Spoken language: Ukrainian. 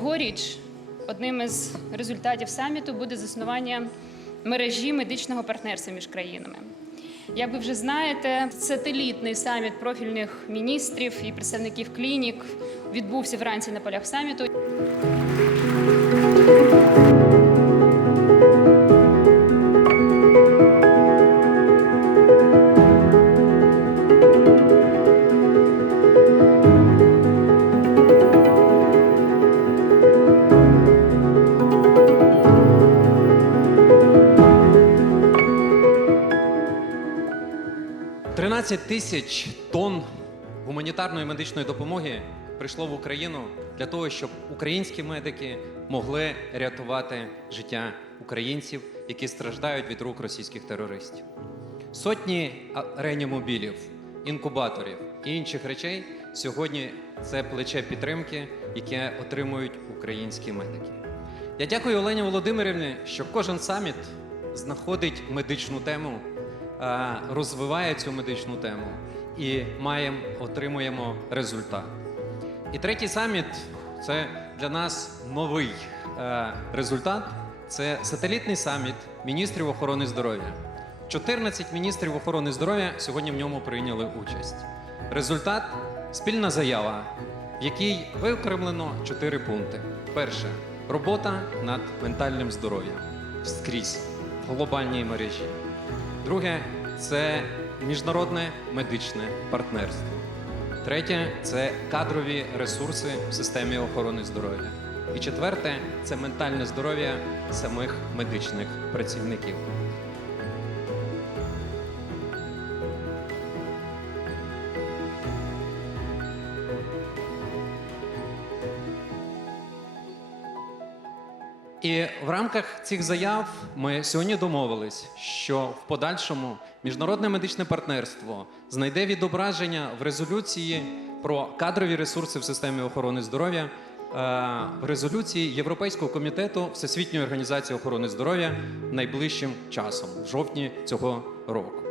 Цьогоріч одним із результатів саміту буде заснування мережі медичного партнерства між країнами. Як ви вже знаєте, сателітний саміт профільних міністрів і представників клінік відбувся вранці на полях саміту. 13 тисяч тонн гуманітарної медичної допомоги прийшло в Україну для того, щоб українські медики могли рятувати життя українців, які страждають від рук російських терористів. Сотні реанімобілів, інкубаторів і інших речей сьогодні це плече підтримки, яке отримують українські медики. Я дякую Олені Володимирівні, що кожен саміт знаходить медичну тему, розвиває цю медичну тему і маємо, отримуємо результат. І третій саміт це для нас новий е, результат. Це сателітний саміт міністрів охорони здоров'я. 14 міністрів охорони здоров'я сьогодні в ньому прийняли участь. Результат спільна заява, в якій виокремлено чотири пункти. Перше робота над ментальним здоров'ям скрізь в глобальній мережі. Друге це міжнародне медичне партнерство. Третє це кадрові ресурси в системі охорони здоров'я. І четверте це ментальне здоров'я самих медичних працівників. І в рамках цих заяв ми сьогодні домовились, що в подальшому міжнародне медичне партнерство знайде відображення в резолюції про кадрові ресурси в системі охорони здоров'я. е, В резолюції Європейського комітету Всесвітньої організації охорони здоров'я найближчим часом, в жовтні цього року.